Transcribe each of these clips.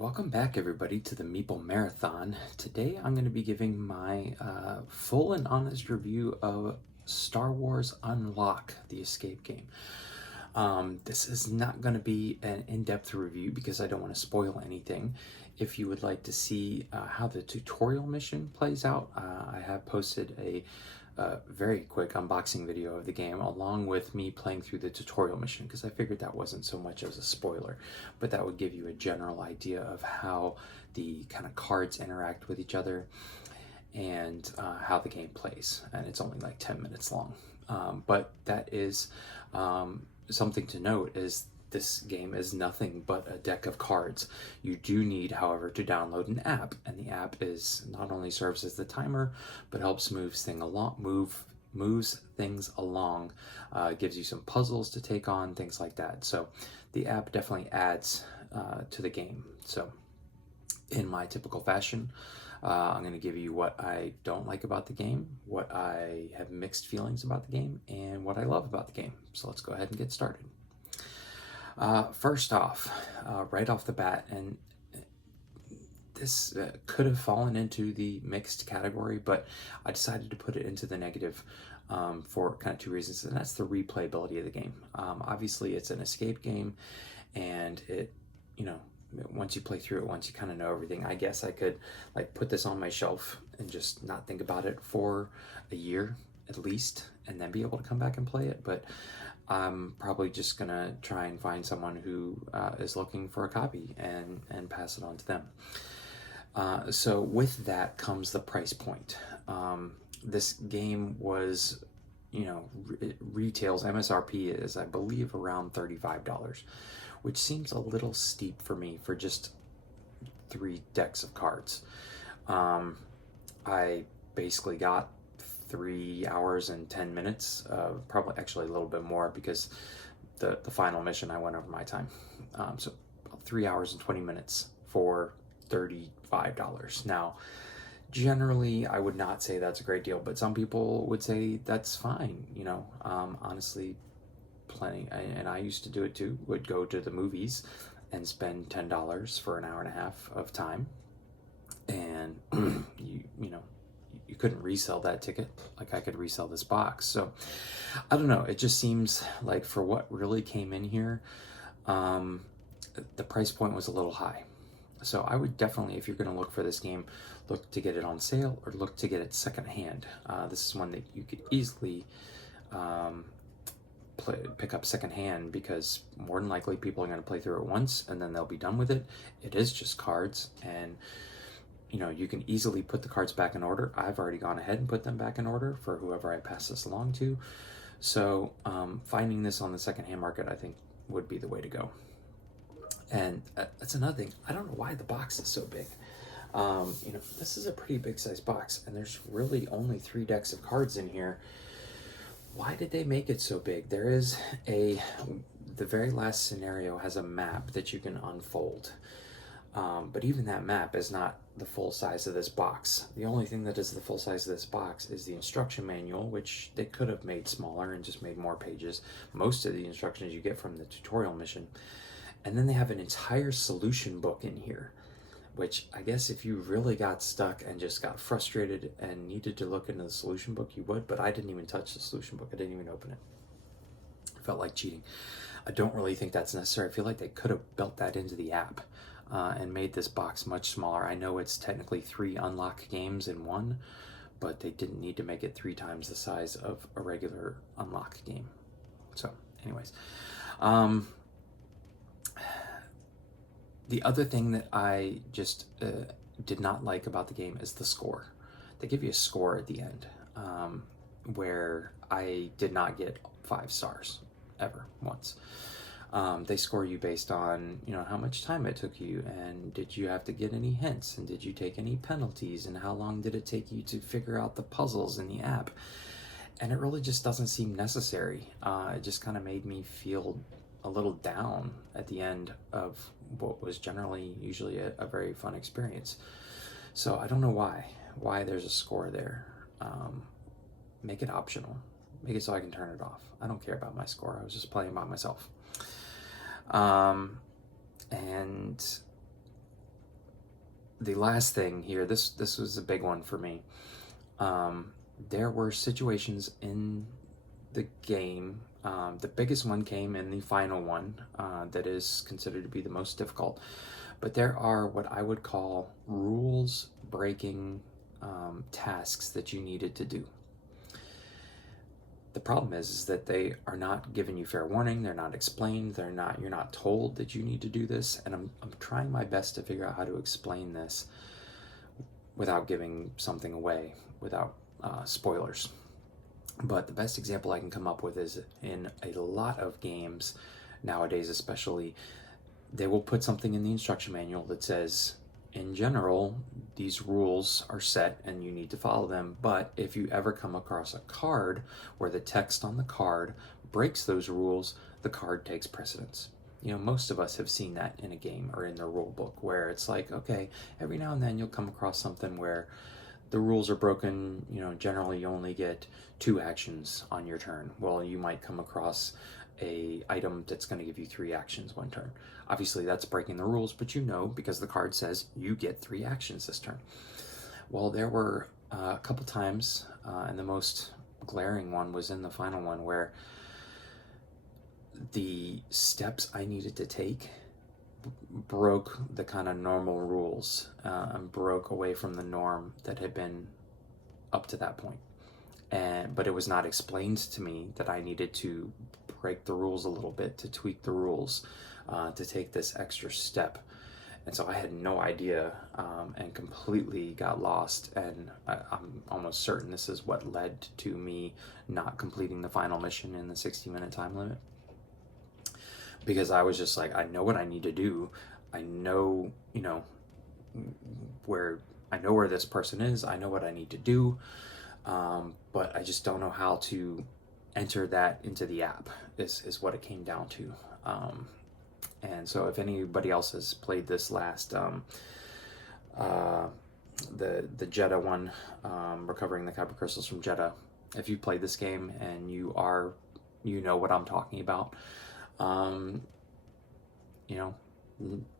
Welcome back, everybody, to the Meeple Marathon. Today I'm going to be giving my full and honest review of Star Wars Unlock, the escape game. This is not going to be an in-depth review because I don't want to spoil anything. If you would like to see how the tutorial mission plays out, I have posted a very quick unboxing video of the game along with me playing through the tutorial mission, because I figured that wasn't so much as a spoiler, but that would give you a general idea of how the kind of cards interact with each other and how the game plays. And it's only like 10 minutes long, but that is something to note is this game is nothing but a deck of cards. You do need, however, to download an app, and the app is not only serves as the timer, but helps moves things along, gives you some puzzles to take on, things like that. So the app definitely adds to the game. So in my typical fashion, I'm going to give you what I don't like about the game, what I have mixed feelings about the game, and what I love about the game. So let's go ahead and get started. First off, right off the bat, and this could have fallen into the mixed category, but I decided to put it into the negative for kind of two reasons, and that's the replayability of the game. Obviously, it's an escape game, and it, once you play through it, once you kind of know everything, I guess I could like put this on my shelf and just not think about it for a year at least, and then be able to come back and play it. But I'm probably just gonna try and find someone who is looking for a copy and pass it on to them. So with that comes the price point. This game was, retails MSRP is, I believe, around $35, which seems a little steep for me for just 3 decks of cards. I basically got 3 hours and 10 minutes, probably actually a little bit more because the final mission I went over my time. So 3 hours and 20 minutes for $35. Now, generally, I would not say that's a great deal, but some people would say that's fine. Honestly, plenty, and I used to do it too, would go to the movies and spend $10 for an hour and a half of time, and you couldn't resell that ticket like I could resell this box. So I don't know, it just seems like for what really came in here, the price point was a little high. So I would definitely, if you're going to look for this game, look to get it on sale or look to get it secondhand. This is one that you could easily pick up secondhand, because more than likely people are going to play through it once and then they'll be done with it. It is just cards, and you can easily put the cards back in order. I've already gone ahead and put them back in order for whoever I pass this along to. So finding this on the secondhand market, I think, would be the way to go. And that's another thing. I don't know why the box is so big. This is a pretty big size box, and there's really only 3 decks of cards in here. Why did they make it so big? There is the very last scenario has a map that you can unfold. But even that map is not the full size of this box. The only thing that is the full size of this box is the instruction manual, which they could have made smaller and just made more pages. Most of the instructions you get from the tutorial mission. And then they have an entire solution book in here, which I guess if you really got stuck and just got frustrated and needed to look into the solution book, you would, but I didn't even touch the solution book. I didn't even open it. It felt like cheating. I don't really think that's necessary. I feel like they could have built that into the app and made this box much smaller. I know it's technically 3 unlock games in one, but they didn't need to make it 3 times the size of a regular unlock game. So anyways, the other thing that I just did not like about the game is the score. They give you a score at the end, where I did not get 5 stars ever once. They score you based on, how much time it took you, and did you have to get any hints, and did you take any penalties, and how long did it take you to figure out the puzzles in the app. And it really just doesn't seem necessary. It just kind of made me feel a little down at the end of what was generally usually a very fun experience. So I don't know why there's a score there. Make it optional. Make it so I can turn it off. I don't care about my score. I was just playing by myself. And the last thing here, this was a big one for me. There were situations in the game. The biggest one came in the final one, that is considered to be the most difficult. But there are what I would call rules breaking tasks that you needed to do. The problem is that they are not giving you fair warning. They're not explained. You're not told that you need to do this. And I'm trying my best to figure out how to explain this without giving something away, without spoilers. But the best example I can come up with is in a lot of games nowadays, especially, they will put something in the instruction manual that says, in general, these rules are set and you need to follow them. But if you ever come across a card where the text on the card breaks those rules, the card takes precedence. Most of us have seen that in a game or in the rule book, where it's like, okay, every now and then you'll come across something where the rules are broken. Generally you only get 2 actions on your turn. Well, you might come across a item that's going to give you 3 actions one turn. Obviously that's breaking the rules, but because the card says you get 3 actions this turn. Well, there were a couple times, and the most glaring one was in the final one, where the steps I needed to take broke the kind of normal rules, and broke away from the norm that had been up to that point. But it was not explained to me that I needed to break the rules a little bit, to tweak the rules, to take this extra step. And so I had no idea, and completely got lost. And I'm almost certain this is what led to me not completing the final mission in the 60-minute time limit. Because I was just like, I know what I need to do. I know, where this person is. I know what I need to do. But I just don't know how to enter that into the app, is what it came down to. And so if anybody else has played this last, the Jeddah one, recovering the Kyber crystals from Jeddah, if you played this game and you know what I'm talking about,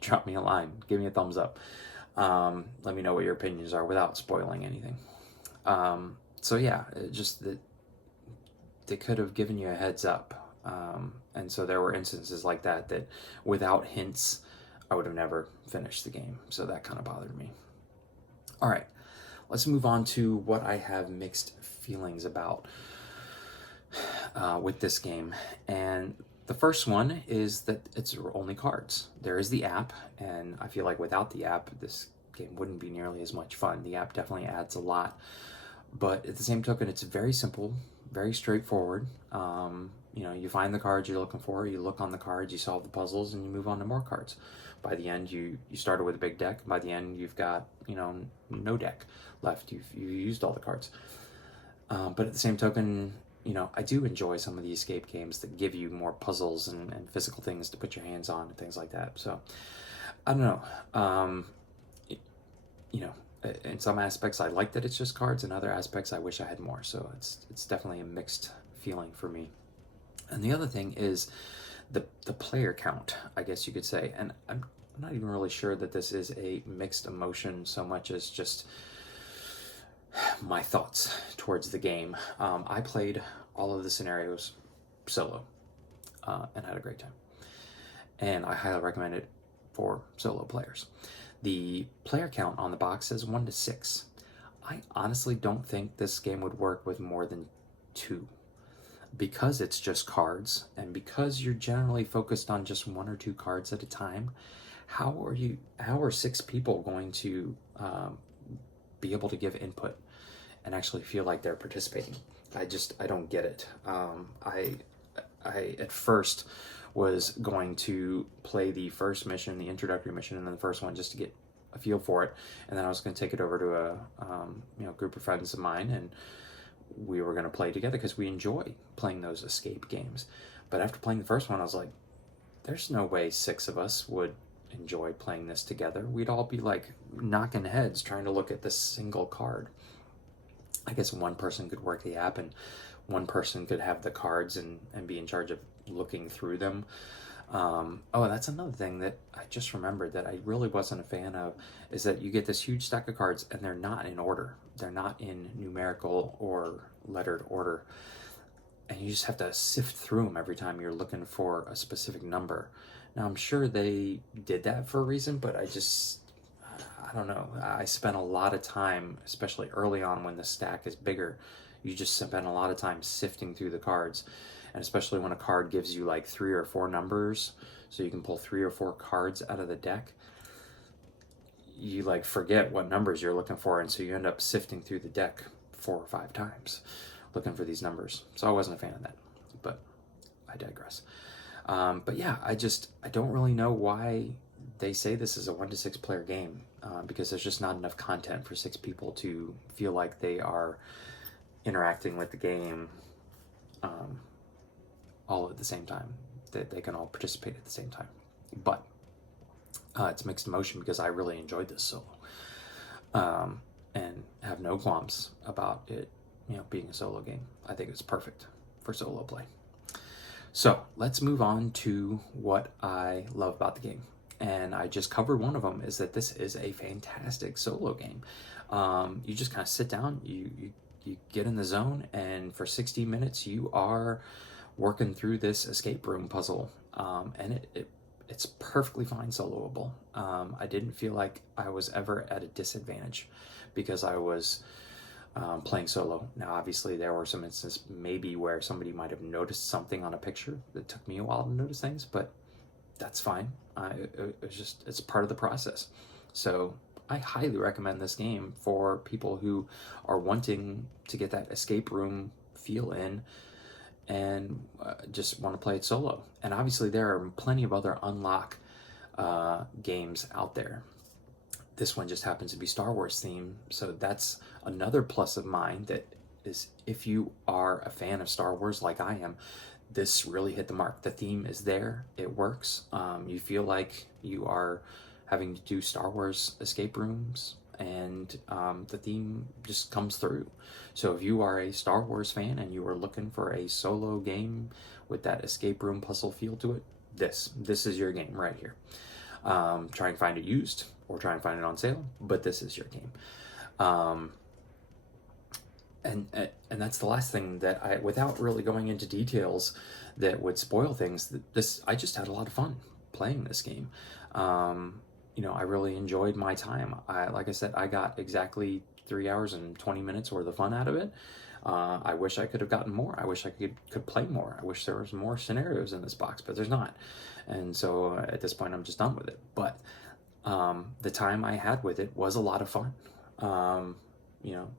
drop me a line, give me a thumbs up. Let me know what your opinions are without spoiling anything. So yeah, just that they could have given you a heads up. And so there were instances like that without hints, I would have never finished the game. So that kind of bothered me. All right, let's move on to what I have mixed feelings about with this game. And the first one is that it's only cards. There is the app, and I feel like without the app, this game wouldn't be nearly as much fun. The app definitely adds a lot. But at the same token, it's very simple, very straightforward. You find the cards you're looking for, you look on the cards, you solve the puzzles, and you move on to more cards. By the end, you started with a big deck. By the end, you've got, no deck left. You've used all the cards. But at the same token, I do enjoy some of the escape games that give you more puzzles and physical things to put your hands on and things like that. So, I don't know. In some aspects, I like that it's just cards. In other aspects, I wish I had more. So it's definitely a mixed feeling for me. And the other thing is the player count, I guess you could say. And I'm not even really sure that this is a mixed emotion so much as just my thoughts towards the game. I played all of the scenarios solo, and had a great time. And I highly recommend it for solo players. The player count on the box says 1 to 6. I honestly don't think this game would work with more than 2. Because it's just cards, and because you're generally focused on just 1 or 2 cards at a time, how are 6 people going to be able to give input and actually feel like they're participating? I don't get it. I at first was going to play the first mission, the introductory mission, and then the first one just to get a feel for it, and then I was going to take it over to a group of friends of mine, and we were going to play together because we enjoy playing those escape games. But after playing the first one, I was like, there's no way 6 of us would enjoy playing this together. We'd all be like knocking heads trying to look at this single card. I guess one person could work the app and one person could have the cards and be in charge of looking through them. Oh, that's another thing that I just remembered that I really wasn't a fan of, is that you get this huge stack of cards and they're not in order. They're not in numerical or lettered order. And you just have to sift through them every time you're looking for a specific number. Now, I'm sure they did that for a reason, but I don't know. I spent a lot of time, especially early on when the stack is bigger, you just spend a lot of time sifting through the cards. And especially when a card gives you like 3 or 4 numbers, so you can pull 3 or 4 cards out of the deck, you like forget what numbers you're looking for, and so you end up sifting through the deck 4 or 5 times looking for these numbers. So I wasn't a fan of that, but I digress. But yeah, I don't really know why they say this is a 1 to 6 player game, because there's just not enough content for 6 people to feel like they are interacting with the game all at the same time, that they can all participate at the same time. But it's mixed emotion because I really enjoyed this solo, and have no qualms about it, being a solo game. I think it's perfect for solo play. So let's move on to what I love about the game. And I just covered one of them, is that this is a fantastic solo game. You just kind of sit down, you get in the zone, and for 60 minutes you are working through this escape room puzzle. And it's perfectly fine soloable. I didn't feel like I was ever at a disadvantage because I was playing solo. Now, obviously, there were some instances maybe where somebody might have noticed something on a picture that took me a while to notice things, but that's fine. It's part of the process. So I highly recommend this game for people who are wanting to get that escape room feel in and just want to play it solo. And obviously there are plenty of other unlock games out there. This one just happens to be Star Wars themed, so that's another plus of mine, that is, if you are a fan of Star Wars like I am, this really hit the mark. The theme is there, it works. You feel like you are having to do Star Wars escape rooms, and the theme just comes through. So if you are a Star Wars fan and you are looking for a solo game with that escape room puzzle feel to it, this is your game right here. Try and find it used or try and find it on sale, but this is your game. And that's the last thing that I, without really going into details that would spoil things, I just had a lot of fun playing this game. I really enjoyed my time. Like I said, I got exactly 3 hours and 20 minutes worth of fun out of it. I wish I could have gotten more. I wish I could play more. I wish there was more scenarios in this box, but there's not. And so at this point, I'm just done with it. But the time I had with it was a lot of fun.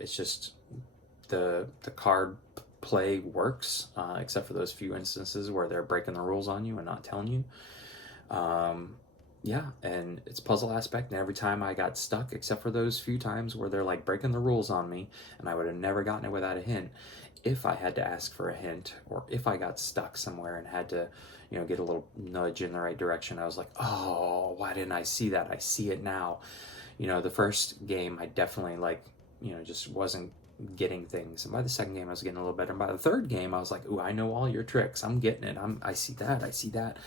It's just the card play works, except for those few instances where they're breaking the rules on you and not telling you. Yeah, and it's puzzle aspect, and every time I got stuck, except for those few times where they're like breaking the rules on me, and I would have never gotten it without a hint. If I had to ask for a hint, or if I got stuck somewhere and had to, get a little nudge in the right direction, I was like, oh, why didn't I see that? I see it now. The first game, I definitely just wasn't getting things. And by the second game, I was getting a little better. And by the third game, I was like, ooh, I know all your tricks. I'm getting it. I see that. I see that.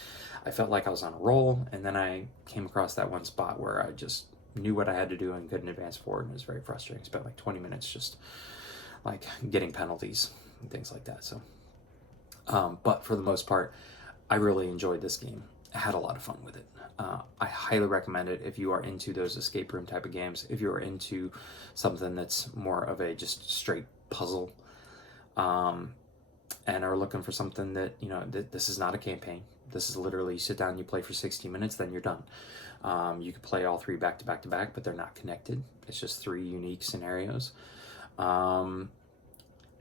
I felt like I was on a roll. And then I came across that one spot where I just knew what I had to do and couldn't advance forward. And it was very frustrating. I spent like 20 minutes just like getting penalties and things like that. So, but for the most part, I really enjoyed this game. I had a lot of fun with it. I highly recommend it if you are into those escape room type of games, if you are into something that's more of a just straight puzzle, and are looking for something that, this is not a campaign. This is literally, you sit down, you play for 60 minutes, then you're done. You could play all 3 back to back to back, but they're not connected. It's just 3 unique scenarios. And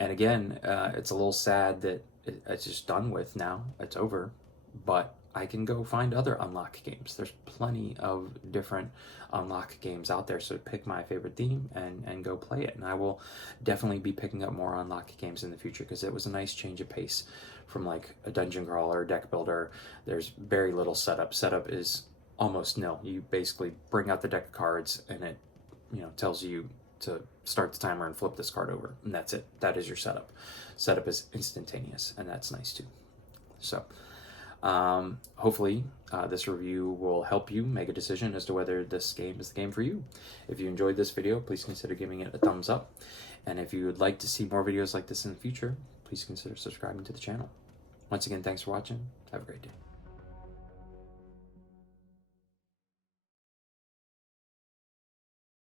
again, it's a little sad that it's just done with now. It's over, but I can go find other unlock games. There's plenty of different unlock games out there, so pick my favorite theme and go play it. And I will definitely be picking up more unlock games in the future, because it was a nice change of pace from like a dungeon crawler, deck builder. There's very little setup. Setup is almost nil. You basically bring out the deck of cards and it tells you to start the timer and flip this card over, and that's it. That is your setup. Setup is instantaneous, and that's nice too. So Hopefully, this review will help you make a decision as to whether this game is the game for you. If you enjoyed this video, please consider giving it a thumbs up. And if you would like to see more videos like this in the future, please consider subscribing to the channel. Once again, thanks for watching. Have a great day.